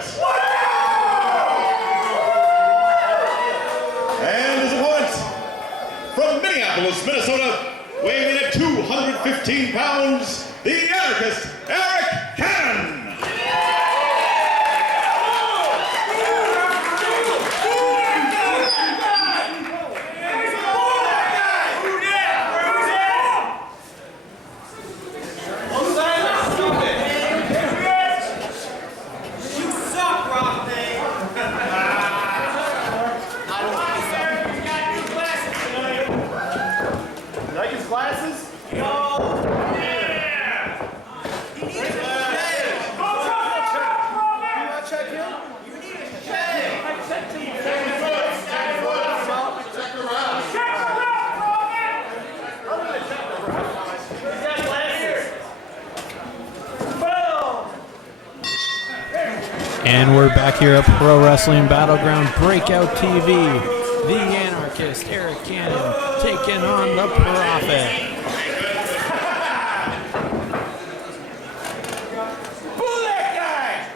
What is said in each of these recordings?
Prophet. And his opponent, from Minneapolis, Minnesota, weighing in at 215 pounds, the Anarchist, Arik Cannon. Glasses? And we're back here at Pro Wrestling Battleground Breakout TV. The Anarchist, Arik Cannon, taking on the Prophet. Pull that guy!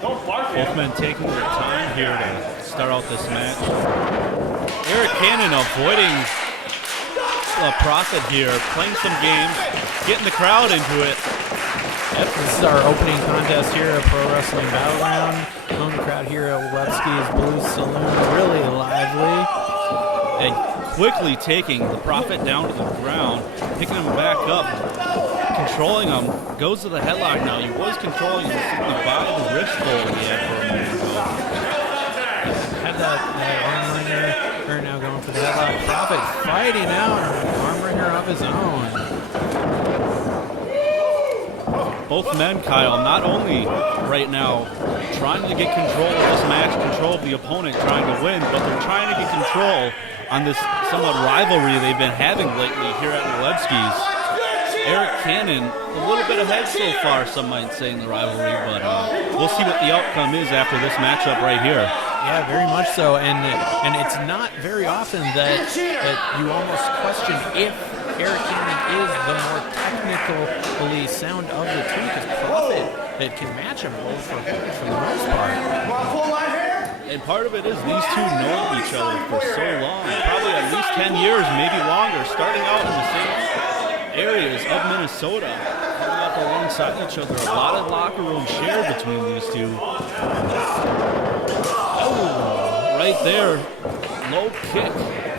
Both men taking their time here to start out this match. Arik Cannon avoiding the Prophet here, playing some games, getting the crowd into it. Yep, this is our opening contest here at Pro Wrestling Battleground. Home crowd here at Websky's Blues Saloon, really lively. And quickly taking the Prophet down to the ground, picking him back up, controlling him, goes to the headlock now. He was controlling him simply by the wrist hold he had for a moment ago. Had that arm wringer, they're now going for the headlock. Prophet fighting out, arm wringer of his own. Both men, Kyle, not only right now trying to get control of this match, control of the opponent, trying to win, but they're trying to get control on this somewhat rivalry they've been having lately here at Lebski's. Arik Cannon, a little bit ahead so far, some might say, in the rivalry, but we'll see what the outcome is after this matchup right here. Yeah, very much so, and it's not very often that you almost question if Arik Cannon is the more technically sound of the two, because Prophet that can match him hold for the most part. And part of it is these two know each other for so long, probably at least 10 years, maybe longer, starting out in the same areas of Minnesota, coming up alongside each other. A lot of locker room shared between these two. Oh, right there, low kick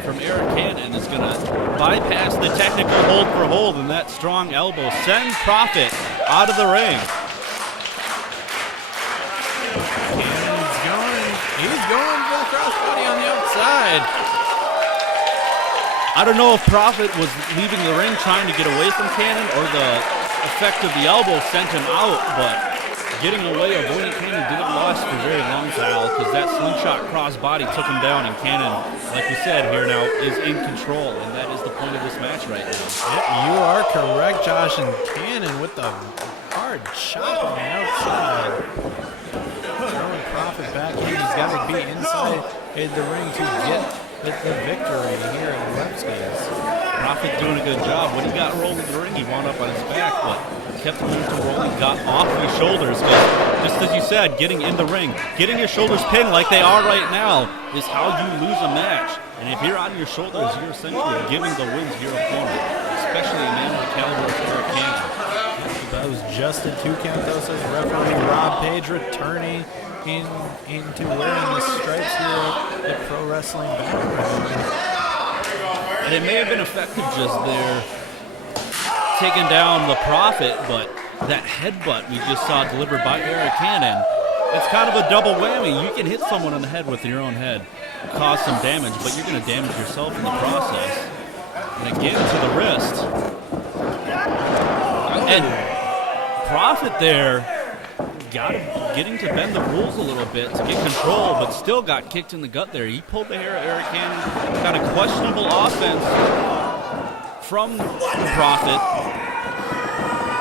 from Arik Cannon is going to bypass the technical hold for hold, and that strong elbow send Prophet out of the ring. He's going for the crossbody on the outside. I don't know if Prophet was leaving the ring trying to get away from Cannon or the effect of the elbow sent him out, but getting away, avoiding Cannon didn't last for very long, Kyle, because that slingshot crossbody took him down, and Cannon, like we said here now, is in control, and that is the point of this match right now. Yep, you are correct, Josh, and Cannon with the hard chop on the outside. Throwing Prophet back in. He's got to be inside in the ring to get the victory here at Webski's. Prophet doing a good job. When he got rolled in the ring, he wound up on his back, but kept moving to roll. He got off his shoulders. But just as you said, getting in the ring, getting your shoulders pinned like they are right now is how you lose a match. And if you're on your shoulders, you're essentially giving the win to your opponent, especially a man of the caliber of Arik Cannon. That was just a 2 count, though, says referee Rob Page, returning into wearing the stripes here at the Pro Wrestling Battleground. And it may have been effective just there, taking down the Prophet, but that headbutt we just saw delivered by Arik Cannon, it's kind of a double whammy. You can hit someone in the head with your own head, cause some damage, but you're going to damage yourself in the process. And again to the wrist. And Prophet there getting to bend the rules a little bit to get control, but still got kicked in the gut there. He pulled the hair of Arik Cannon, got a questionable offense from the Prophet.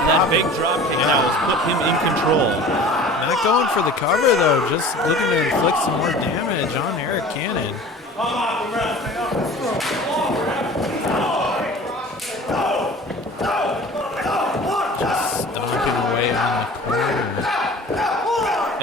And that big drop kick now has put him in control. Not going for the cover, though, just looking to inflict some more damage on Arik Cannon.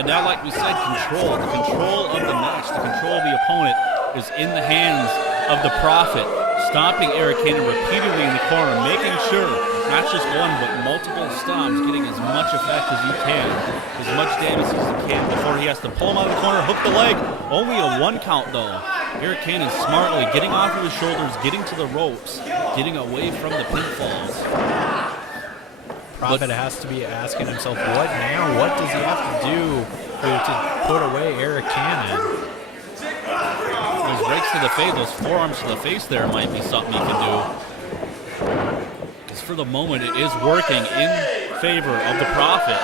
And now, like we said, control. The control of the match, the control of the opponent is in the hands of the Prophet, stomping Arik Cannon repeatedly in the corner, making sure not just one but multiple stomps, getting as much effect as you can, as much damage as you can before he has to pull him out of the corner, hook the leg. Only a 1 count though. Arik Cannon smartly getting off of his shoulders, getting to the ropes, getting away from the pinfalls. Prophet has to be asking himself, what now? What does he have to do to put away Arik Cannon? Those rakes to the face, those forearms to the face there might be something he can do. Because for the moment, it is working in favor of the Prophet.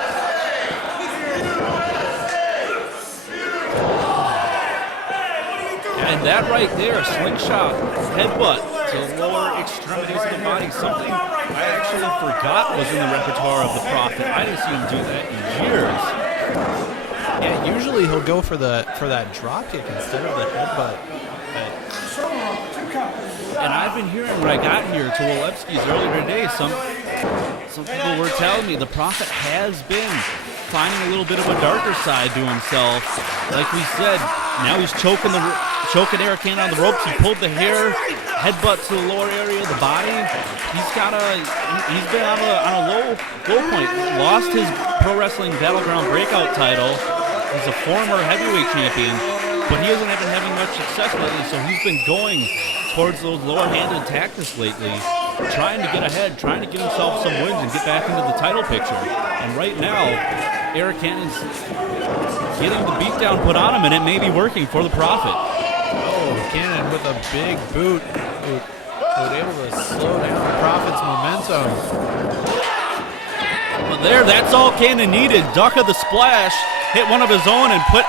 And that right there, a slingshot, headbutt to the lower extremities of the body, something I actually forgot was in the repertoire of the Prophet. I didn't see him do that in years. Yeah, usually he'll go for that drop kick instead of the headbutt. And I've been hearing when I got here to Wolewski's earlier today, some people were telling me the Prophet has been finding a little bit of a darker side to himself. Like we said, now he's choking Arik Cannon on the ropes. He pulled the hair, headbutt to the lower area of the body. He's been on a low point. Lost his Pro Wrestling Battleground Breakout title. He's a former heavyweight champion, but he hasn't been having much success lately, so he's been going towards those lower-handed tactics lately, trying to get ahead, trying to get himself some wins and get back into the title picture. And right now, Arik Cannon's getting the beatdown put on him, and it may be working for the Prophet. Oh, Cannon with a big boot. Was able to slow down the Prophet's momentum. But that's all Cannon needed. Duck of the splash, hit one of his own, and put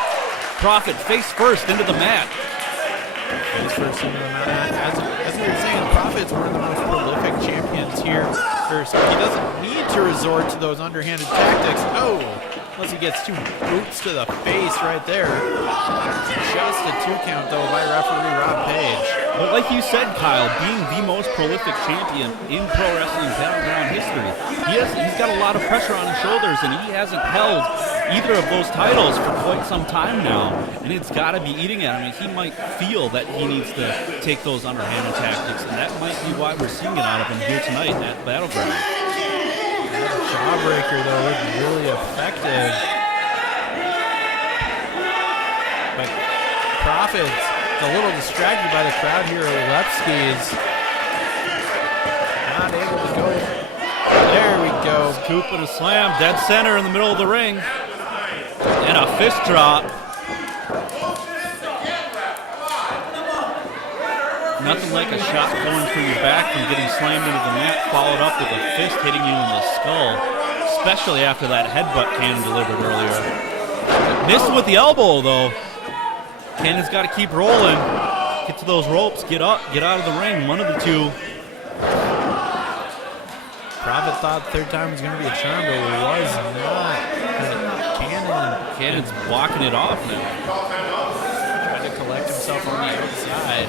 Prophet face first into the mat. Face first into the mat. As we were saying, Prophet's one of the most prolific champions here. So he doesn't need to resort to those underhanded tactics. Oh, unless he gets 2 boots to the face right there. Just a 2 count, though, by referee Rob Page. But like you said, Kyle, being the most prolific champion in pro wrestling Battleground history, he's got a lot of pressure on his shoulders, and he hasn't held either of those titles for quite some time now, and it's got to be eating at him. He might feel that he needs to take those underhanded tactics, and that might be why we're seeing it out of him here tonight at Battleground. That jawbreaker, though, is really effective. But Prophet's a little distracted by the crowd here at Wolewski's. Not able to go. There we go. Scoop and a slam, dead center in the middle of the ring. And a fist drop. Nothing like a shot going through your back from getting slammed into the mat, followed up with a fist hitting you in the skull, especially after that headbutt Cannon delivered earlier. Missed with the elbow, though. Cannon's got to keep rolling. Get to those ropes, get up, get out of the ring, one of the two. Prophet thought third time was going to be a charm, but it was not. Cannon's blocking it off now. Trying to collect himself on the outside.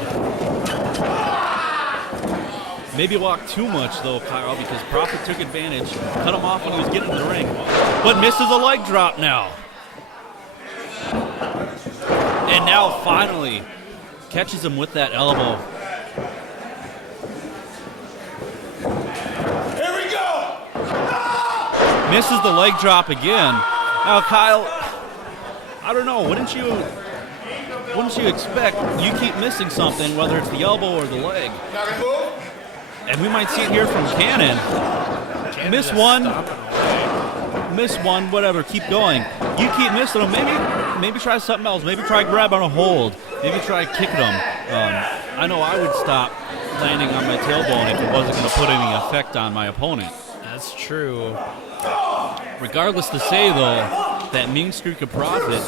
Maybe walked too much, though, Kyle, because Prophet took advantage, cut him off when he was getting in the ring, but misses a leg drop now. And now, finally, catches him with that elbow. Here we go! Misses the leg drop again. Now, Kyle, I don't know, wouldn't you expect you keep missing something, whether it's the elbow or the leg? And we might see it here from Cannon. Miss one, whatever, keep going. You keep missing them, maybe try something else. Maybe try grab on a hold. Maybe try kicking them. I know I would stop landing on my tailbone if it wasn't going to put any effect on my opponent. That's true. Regardless to say, though, that mean streak of Prophet,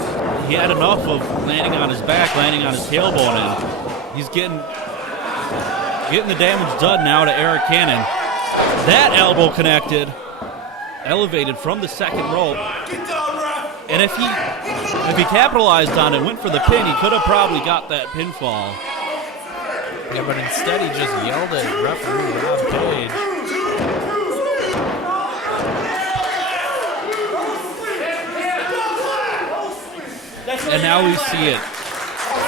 he had enough of landing on his back, landing on his tailbone, and he's getting the damage done now to Arik Cannon. That elbow connected, elevated from the second rope. And if he capitalized on it, went for the pin, he could have probably got that pinfall. Yeah, but instead he just yelled at referee Rob Page. And now we see it.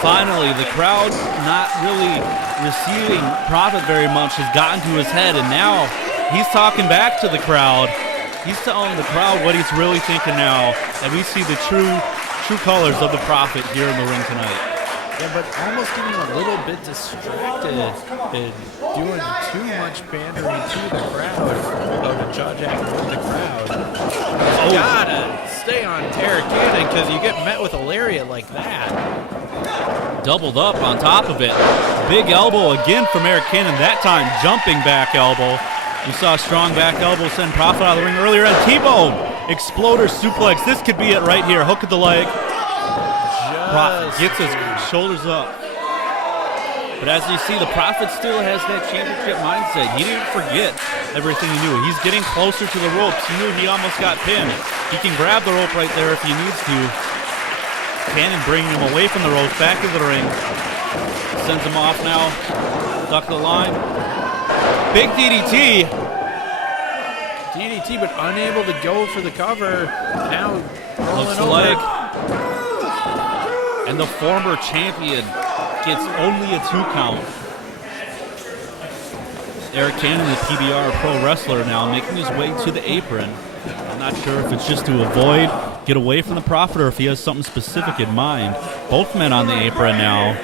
Finally, the crowd not really receiving Prophet very much has gotten to his head, and now he's talking back to the crowd. He's telling the crowd what he's really thinking now, and we see the true colors of the Prophet here in the ring tonight. Yeah, but almost getting a little bit distracted and doing too much pandering to the crowd. Oh, jaw-jacking with the crowd. You gotta stay on Arik Cannon because you get met with a lariat like that. Doubled up on top of it. Big elbow again from Arik Cannon, that time jumping back elbow. We saw a strong back elbow send Prophet out of the ring earlier, and T-bone, exploder suplex. This could be it right here. Hook of the leg. Prophet gets his shoulders up. But as you see, the Prophet still has that championship mindset. He didn't forget everything he knew. He's getting closer to the ropes. He knew he almost got pinned. He can grab the rope right there if he needs to. Cannon bringing him away from the ropes, back to the ring. Sends him off now. Duck the line. Big DDT. DDT, but unable to go for the cover. Now rolling Looks over. like. And the former champion gets only a 2 count. Arik Cannon, the PBR pro wrestler now, making his way to the apron. I'm not sure if it's just to avoid, get away from the Prophet, or if he has something specific in mind. Both men on the apron now.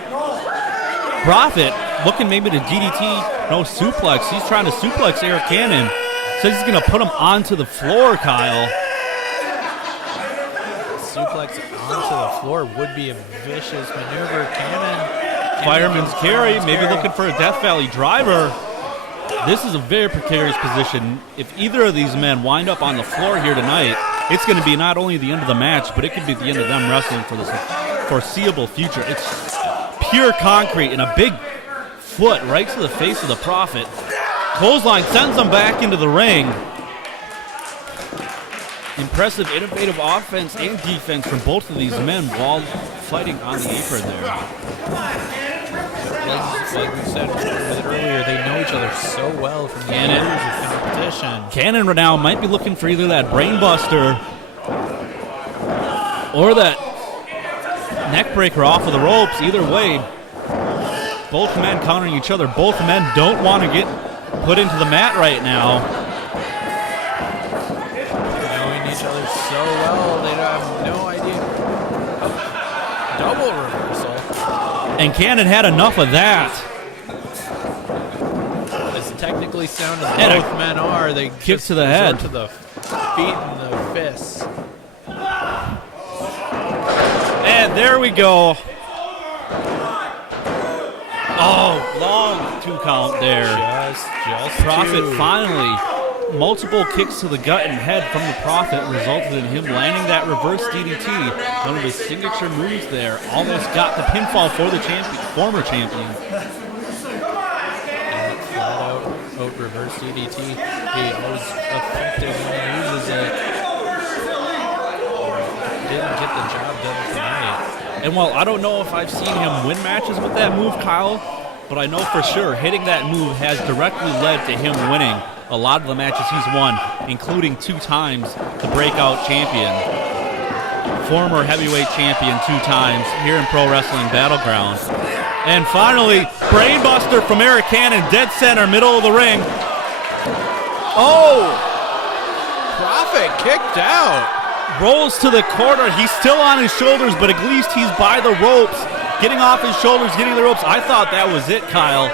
Prophet looking maybe to DDT, no suplex. He's trying to suplex Arik Cannon. Says he's going to put him onto the floor, Kyle. Suplex onto the floor would be a vicious maneuver. Cannon. Fireman's carry, maybe looking for a Death Valley driver. This is a very precarious position. If either of these men wind up on the floor here tonight, it's going to be not only the end of the match, but it could be the end of them wrestling for the foreseeable future. It's pure concrete and a big foot right to the face of the Prophet. Clothesline sends him back into the ring. Impressive, innovative offense and defense from both of these men while fighting on the apron there. Like we said a bit earlier, they know each other so well from the years of competition. Cannon right now might be looking for either that brain buster or that neck breaker off of the ropes. Either way, both men countering each other. Both men don't want to get put into the mat right now. Knowing each other so well, they have no idea. Double reversal. And Cannon had enough of that. As technically sound as And both men are, they kick just to the resort head. to the feet and the fists. And there we go. Oh, long 2 count there. Just Prophet two. finally, multiple kicks to the gut and head from the Prophet resulted in him landing that reverse DDT, one of his signature moves there. Almost got the pinfall for the former champion. And flat out reverse DDT. He was effective when he uses it. Didn't get the job done tonight. And while I don't know if I've seen him win matches with that move, Kyle, but I know for sure hitting that move has directly led to him winning a lot of the matches he's won, including 2 times the Breakout champion. Former heavyweight champion 2 times here in Pro Wrestling Battleground. And finally, brainbuster from Arik Cannon, dead center, middle of the ring. Oh! Prophet kicked out. Rolls to the corner. He's still on his shoulders, but at least he's by the ropes. Getting off his shoulders, getting the ropes. I thought that was it, Kyle.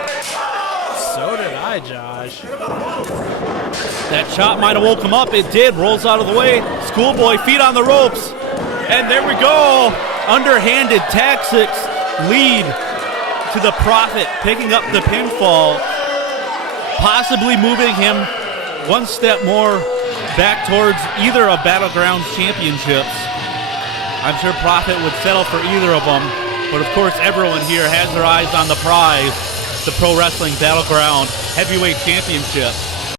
So did I, Josh. That chop might have woke him up. It did. Rolls out of the way. Schoolboy, feet on the ropes. And there we go. Underhanded tactics lead to the Prophet picking up the pinfall. Possibly moving him one step more back towards either of Battleground's championships. I'm sure Prophet would settle for either of them. But of course, everyone here has their eyes on the prize, the Pro Wrestling Battleground Heavyweight Championship.